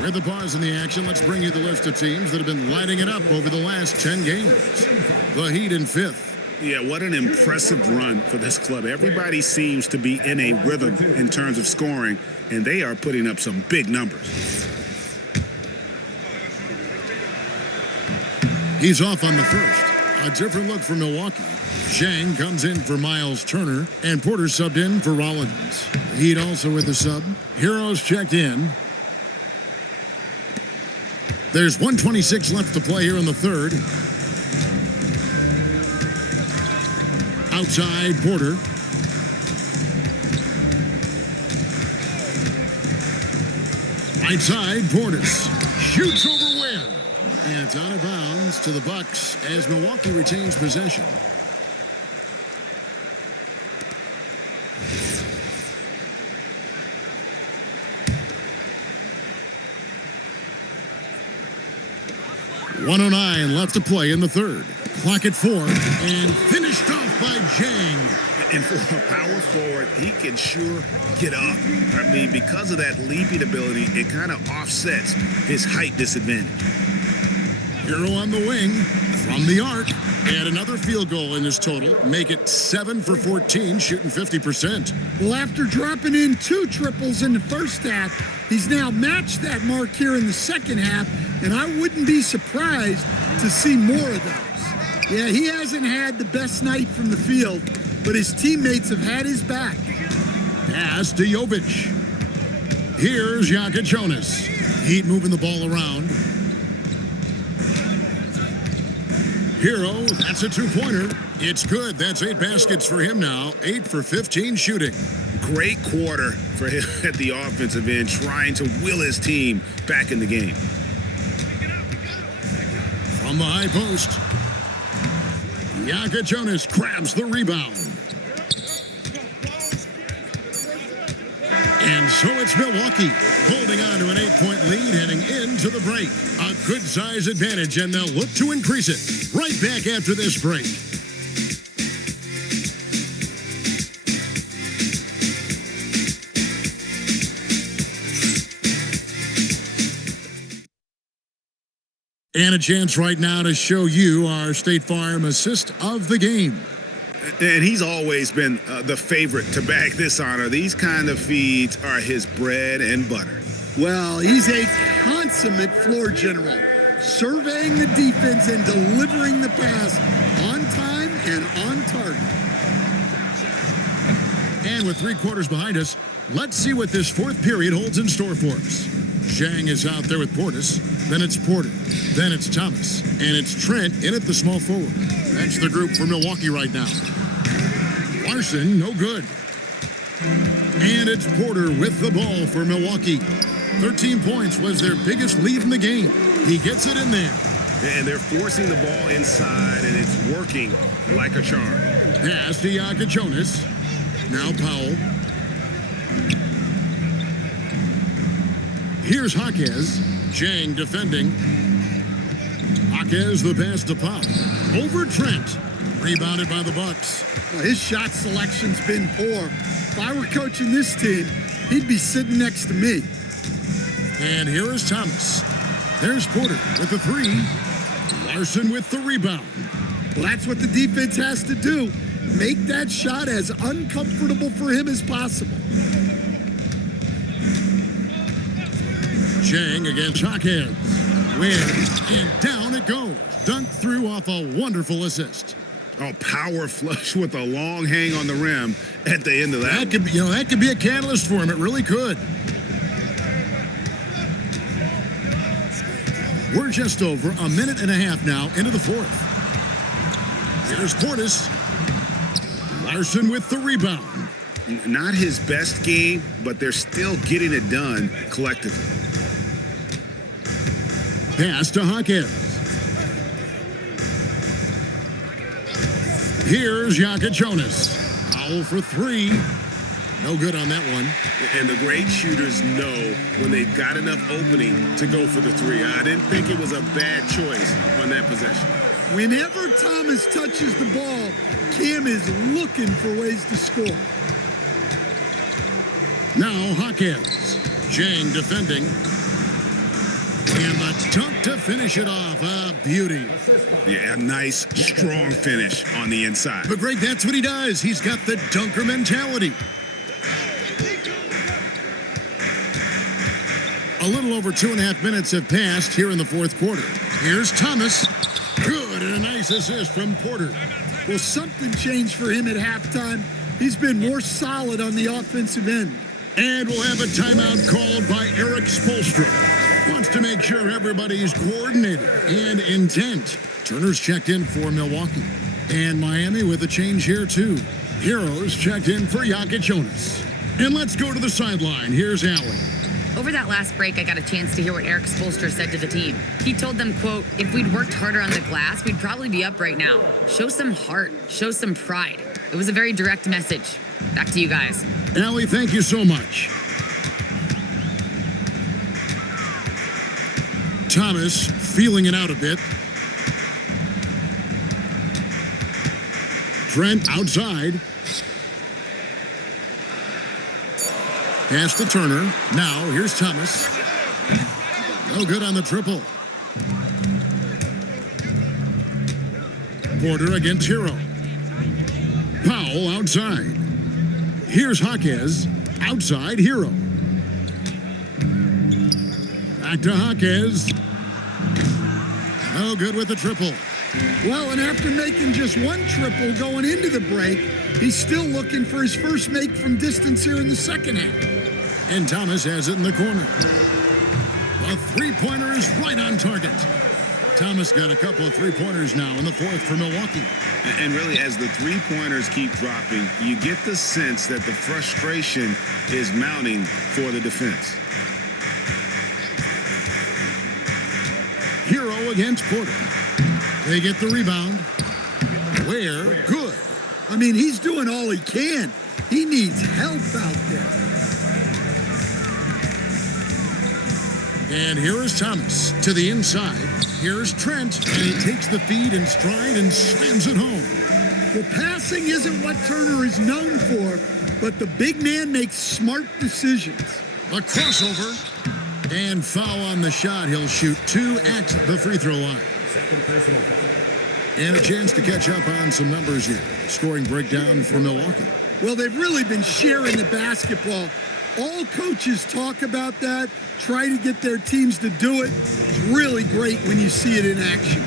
With the pause in the action, let's bring you the list of teams that have been lighting it up over the last 10 games. The Heat in 5th. Yeah, what an impressive run for this club. Everybody seems to be in a rhythm in terms of scoring, and they are putting up some big numbers. He's off on the first. A different look for Milwaukee. Zhang comes in for Miles Turner, and Porter subbed in for Rollins. The Heat also with the sub. Heroes checked in. There's 1:26 left to play here in the 3rd. Outside, Porter. Right side, Portis. Shoots over Ware. And it's out of bounds to the Bucks as Milwaukee retains possession. .109 left to play in the third. Clock at 4 and finished off by Zhang. And for a power forward, he can sure get up. I mean, because of that leaping ability, it kind of offsets his height disadvantage. Hero on the wing from the arc. And another field goal in his total. Make it 7 for 14, shooting 50%. Well, after dropping in 2 triples in the first half, he's now matched that mark here in the second half, and I wouldn't be surprised to see more of those. Yeah, he hasn't had the best night from the field, but his teammates have had his back. Pass to Jovic. Here's Jonas. Heat moving the ball around. Hero, that's a 2-pointer. It's good. That's 8 baskets for him now. 8 for 15 shooting. Great quarter for him at the offensive end, trying to will his team back in the game. From the high post, Jonas grabs the rebound. And so it's Milwaukee holding on to an 8-point lead heading into the break. A good size advantage, and they'll look to increase it right back after this break. And a chance right now to show you our State Farm assist of the game. And he's always been the favorite to bag this honor. These kind of feeds are his bread and butter. Well, he's a consummate floor general, surveying the defense and delivering the pass on time and on target. And with 3 quarters behind us, let's see what this fourth period holds in store for us. Zhang is out there with Portis, then it's Porter, then it's Thomas, and it's Trent in at the small forward. That's the group for Milwaukee right now. Larson, no good. And it's Porter with the ball for Milwaukee. 13 points was their biggest lead in the game. He gets it in there. And they're forcing the ball inside, and it's working like a charm. Pass to Jonas. Now Powell. Here's Jaquez. Zhang defending. Jaquez the pass to Pop. Over Trent. Rebounded by the Bucks. Well, his shot selection's been poor. If I were coaching this team, he'd be sitting next to me. And here is Thomas. There's Porter with the 3. Larson with the rebound. Well, that's what the defense has to do. Make that shot as uncomfortable for him as possible. Zhang against Jaquez. Win. And down it goes. Dunked through off a wonderful assist. Oh, power flush with a long hang on the rim at the end of that. That could be a catalyst for him. It really could. We're just over a minute and a half now into the fourth. Here's Portis. Larson with the rebound. Not his best game, but they're still getting it done collectively. Pass to Jaquez. Here's Jonas. Foul for 3. No good on that one. And the great shooters know when they've got enough opening to go for the 3. I didn't think it was a bad choice on that possession. Whenever Thomas touches the ball, Cam is looking for ways to score. Now Jaquez. Zhang defending. And the dunk to finish it off. A beauty. Yeah, a nice, strong finish on the inside. But Greg, that's what he does. He's got the dunker mentality. A little over 2.5 minutes have passed here in the fourth quarter. Here's Thomas. Good, and a nice assist from Porter. Well, something changed for him at halftime. He's been more solid on the offensive end. And we'll have a timeout called by Erik Spoelstra. Wants to make sure everybody's coordinated and intent. Turner's checked in for Milwaukee. And Miami with a change here, too. Heroes checked in for Jonas. And let's go to the sideline. Here's Allen. Over that last break, I got a chance to hear what Eric Spoelstra said to the team. He told them, quote, if we'd worked harder on the glass, we'd probably be up right now. Show some heart, show some pride. It was a very direct message. Back to you guys. Allie, thank you so much. Thomas feeling it out a bit. Trent outside. Pass to Turner. Now here's Thomas. No good on the triple. Porter against Hero. Powell outside. Here's Jaquez. Outside Hero. Back to Jaquez. No good with the triple. Well, and after making just one triple going into the break, he's still looking for his first make from distance here in the second half. And Thomas has it in the corner. A three-pointer is right on target. Thomas got a couple of three-pointers now in the fourth for Milwaukee. And really, as the three-pointers keep dropping, you get the sense that the frustration is mounting for the defense. Hero against Porter. They get the rebound. Ware, good. I mean, he's doing all he can. He needs help out there. And here is Thomas to the inside. Here's Trent, and he takes the feed in stride and slams it home. Well, passing isn't what Turner is known for, but the big man makes smart decisions. A crossover and foul on the shot. He'll shoot 2 at the free throw line. And a chance to catch up on some numbers here. Scoring breakdown for Milwaukee. Well, they've really been sharing the basketball. All coaches talk about that, try to get their teams to do it. It's really great when you see it in action.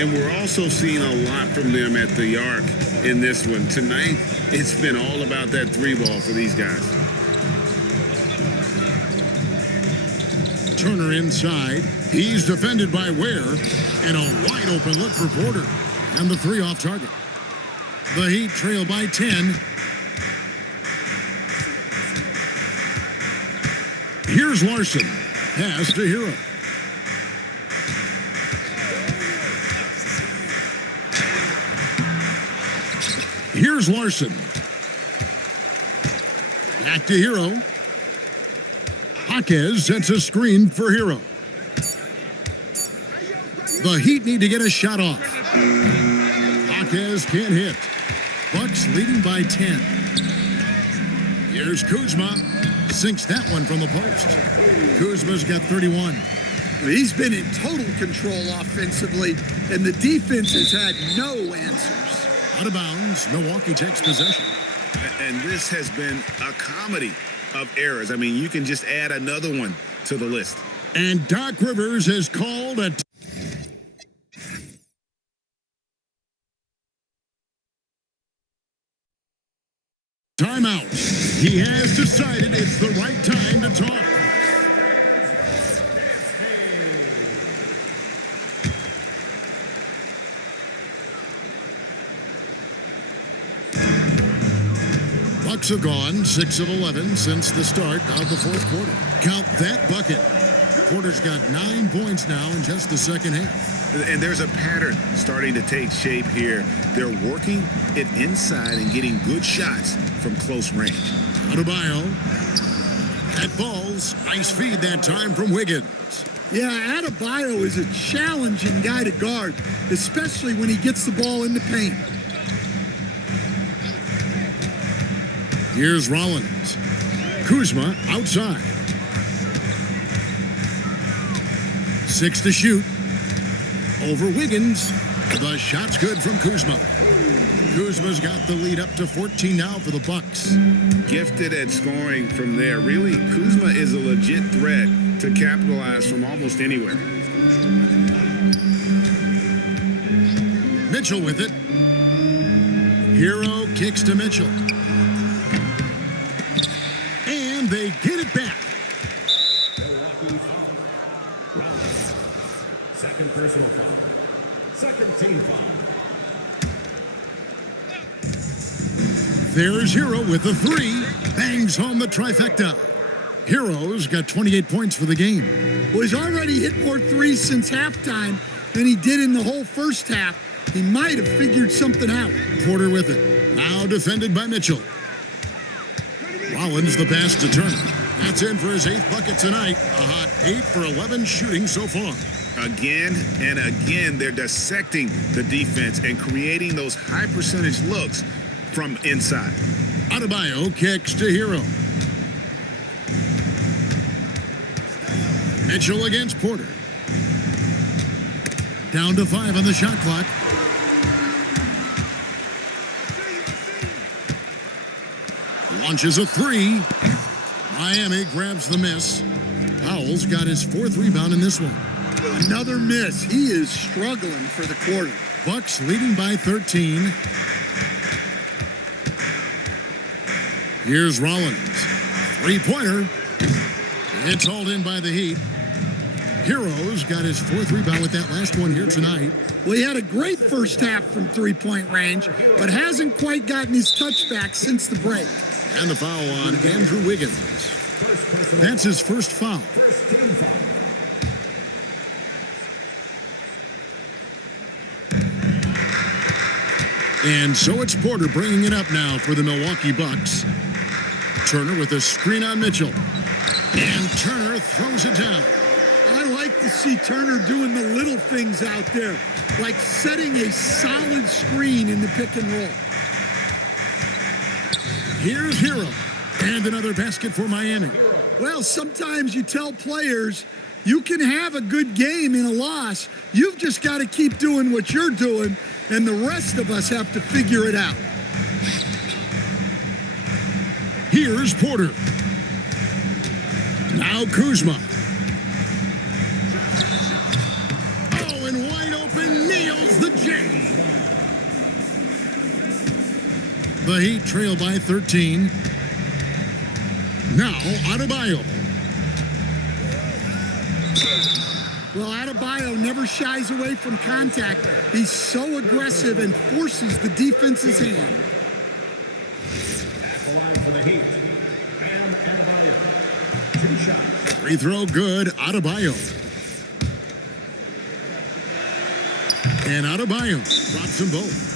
And we're also seeing a lot from them at the arc in this one. Tonight, it's been all about that three ball for these guys. Turner inside. He's defended by Ware. And a wide open look for Porter. And the three off target. The Heat trail by 10. Here's Larson. Pass to Hero. Here's Larson. Back to Hero. Jaquez sets a screen for Hero. The Heat need to get a shot off. Jaquez can't hit. Bucks leading by 10. Here's Kuzma. Sinks that one from the post. Kuzma's got 31. He's been in total control offensively, and the defense has had no answers. Out of bounds, Milwaukee takes possession. And this has been a comedy of errors. I mean, you can just add another one to the list. And Doc Rivers has called a timeout. He has decided it's the right time to talk. Bucks have gone 6 of 11 since the start of the fourth quarter. Count that bucket. Porter's got 9 points now in just the second half. And there's a pattern starting to take shape here. They're working it inside and getting good shots from close range. Adebayo. That falls. Nice feed that time from Wiggins. Yeah, Adebayo is a challenging guy to guard, especially when he gets the ball in the paint. Here's Rollins. Kuzma outside. 6 to shoot. Over Wiggins. The shot's good from Kuzma. Kuzma's got the lead up to 14 now for the Bucks. Gifted at scoring from there. Really, Kuzma is a legit threat to capitalize from almost anywhere. Mitchell with it. Hero kicks to Mitchell. And they get it back. Milwaukee foul. Rollins. Second personal foul. Second team foul. There's Hero with the three. Bangs home the trifecta. Heroes got 28 points for the game. Well, he's already hit more threes since halftime than he did in the whole first half. He might have figured something out. Porter with it. Now defended by Mitchell. Rollins the pass to Turner. That's in for his 8th bucket tonight. A hot 8 for 11 shooting so far. Again and again, they're dissecting the defense and creating those high percentage looks from inside. Adebayo kicks to Hero. Mitchell against Porter. Down to 5 on the shot clock. Launches a 3. Miami grabs the miss. Powell's got his 4th rebound in this one. Another miss. He is struggling for the quarter. Bucks leading by 13. Here's Rollins. 3-pointer. It's hauled in by the Heat. Heroes got his 4th rebound with that last one here tonight. Well, he had a great first half from three-point range, but hasn't quite gotten his touchback since the break. And the foul on Andrew Wiggins. That's his first foul. And so it's Porter bringing it up now for the Milwaukee Bucks. Turner with a screen on Mitchell. And Turner throws it down. I like to see Turner doing the little things out there, like setting a solid screen in the pick and roll. Here's Hero. And another basket for Miami. Well, sometimes you tell players you can have a good game in a loss. You've just got to keep doing what you're doing, and the rest of us have to figure it out. Here's Porter. Now Kuzma. Oh, and wide open, nails the J. The Heat trail by 13. Now Adebayo. Well, Adebayo never shies away from contact. He's so aggressive and forces the defense's hand. At the line for the Heat, Bam Adebayo. 2 shots. Free throw good, Adebayo. And Adebayo drops them both.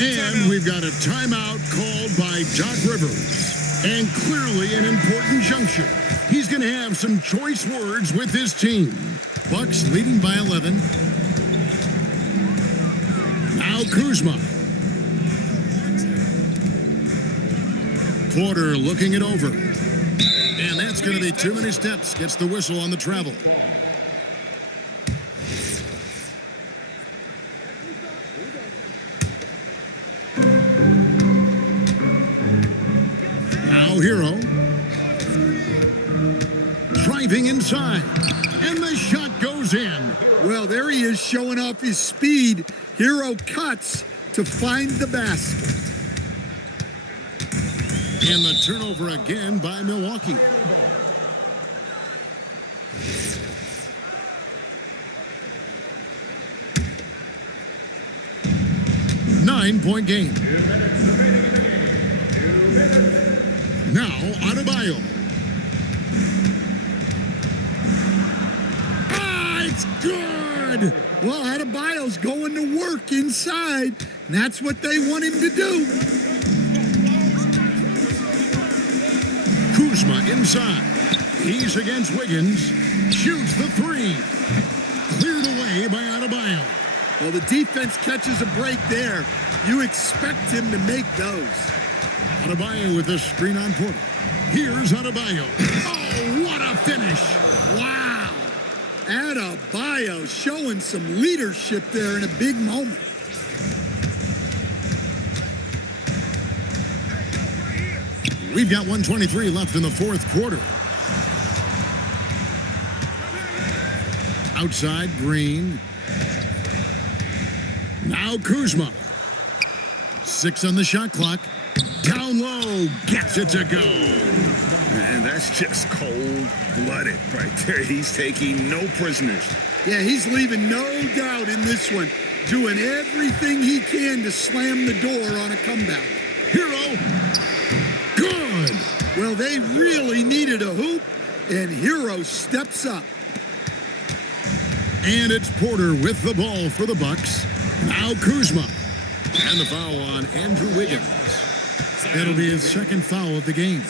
And we've got a timeout called by Doc Rivers. And clearly an important juncture. He's going to have some choice words with his team. Bucks leading by 11. Now Kuzma. Porter looking it over. And that's going to be too many steps. Gets the whistle on the travel. Now Hero. Driving inside. And the shot goes in. Well, there he is showing off his speed. Hero cuts to find the basket. And the turnover again by Milwaukee. Nine-point game. Now Adebayo. It's good. Well, Adebayo's going to work inside, and that's what they want him to do. Kuzma inside. He's against Wiggins. Shoots the 3. Cleared away by Adebayo. Well, the defense catches a break there. You expect him to make those. Adebayo with a screen on Porter. Here's Adebayo. Oh, what a finish. Wow. Adebayo showing some leadership there in a big moment. We've got 1:23 left in the 4th quarter. Outside, Green. Now Kuzma. 6 on the shot clock. Down low, gets it to go. And that's just cold-blooded right there. He's taking no prisoners. Yeah, he's leaving no doubt in this one. Doing everything he can to slam the door on a comeback. Hero. Good. Well, they really needed a hoop, and Hero steps up. And it's Porter with the ball for the Bucks. Now Kuzma. And the foul on Andrew Wiggins. That'll be his second foul of the game.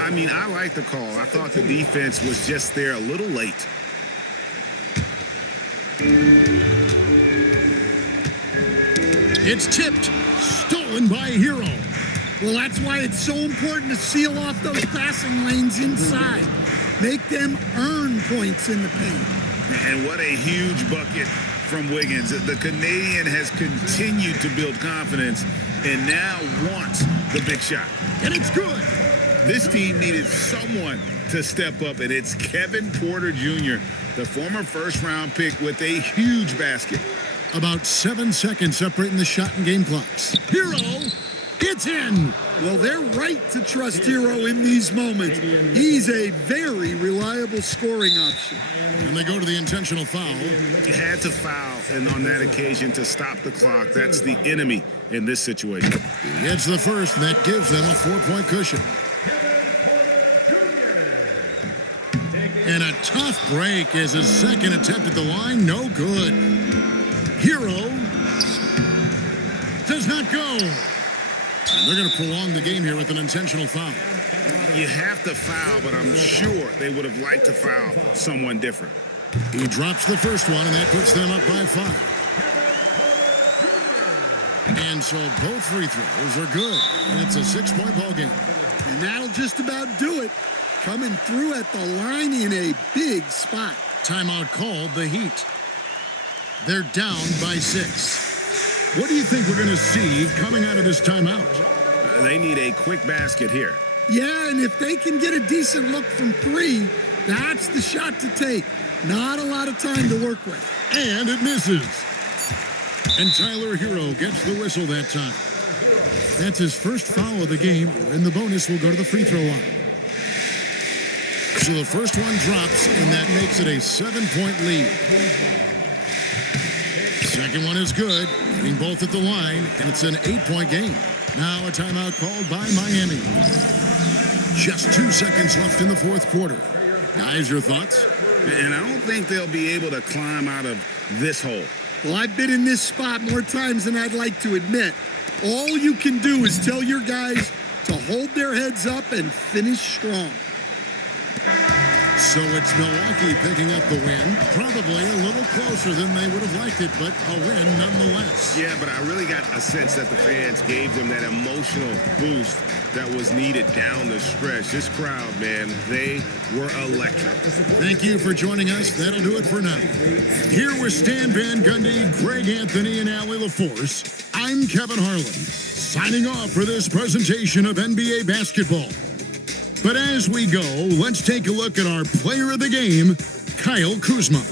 I mean, I like the call. I thought the defense was just there a little late. It's tipped. Stolen by Hero. Well, that's why it's so important to seal off those passing lanes inside. Make them earn points in the paint. And what a huge bucket from Wiggins. The Canadian has continued to build confidence and now wants the big shot. And it's good. This team needed someone to step up, and it's Kevin Porter Jr., the former first-round pick, with a huge basket. About 7 seconds separating the shot and game clocks. Hero, it's in. Well, they're right to trust Hero in these moments. He's a very reliable scoring option. And they go to the intentional foul. You had to foul, and on that occasion, to stop the clock. That's the enemy in this situation. He gets the first, and that gives them a 4-point cushion. And a tough break as his second attempt at the line, no good. Hero does not go. And they're going to prolong the game here with an intentional foul. You have to foul, but I'm sure they would have liked to foul someone different. He drops the first one, and that puts them up by 5. And so both free throws are good. And it's a 6-point ball game. And that'll just about do it. Coming through at the line in a big spot. Timeout called, the Heat. They're down by 6. What do you think we're going to see coming out of this timeout? They need a quick basket here. Yeah, and if they can get a decent look from 3, that's the shot to take. Not a lot of time to work with. And it misses. And Tyler Hero gets the whistle that time. That's his first foul of the game, and the bonus will go to the free throw line. So the first one drops, and that makes it a 7-point lead. Second one is good, hitting both at the line, and it's an 8-point game. Now a timeout called by Miami. Just 2 seconds left in the fourth quarter. Guys, your thoughts? And I don't think they'll be able to climb out of this hole. Well, I've been in this spot more times than I'd like to admit. All you can do is tell your guys to hold their heads up and finish strong. So it's Milwaukee picking up the win. Probably a little closer than they would have liked it, but a win nonetheless. Yeah, but I really got a sense that the fans gave them that emotional boost that was needed down the stretch. This crowd, man, they were electric. Thank you for joining us. That'll do it for now. Here with Stan Van Gundy, Greg Anthony, and Allie LaForce, I'm Kevin Harlan, signing off for this presentation of NBA basketball. But as we go, let's take a look at our player of the game, Kyle Kuzma.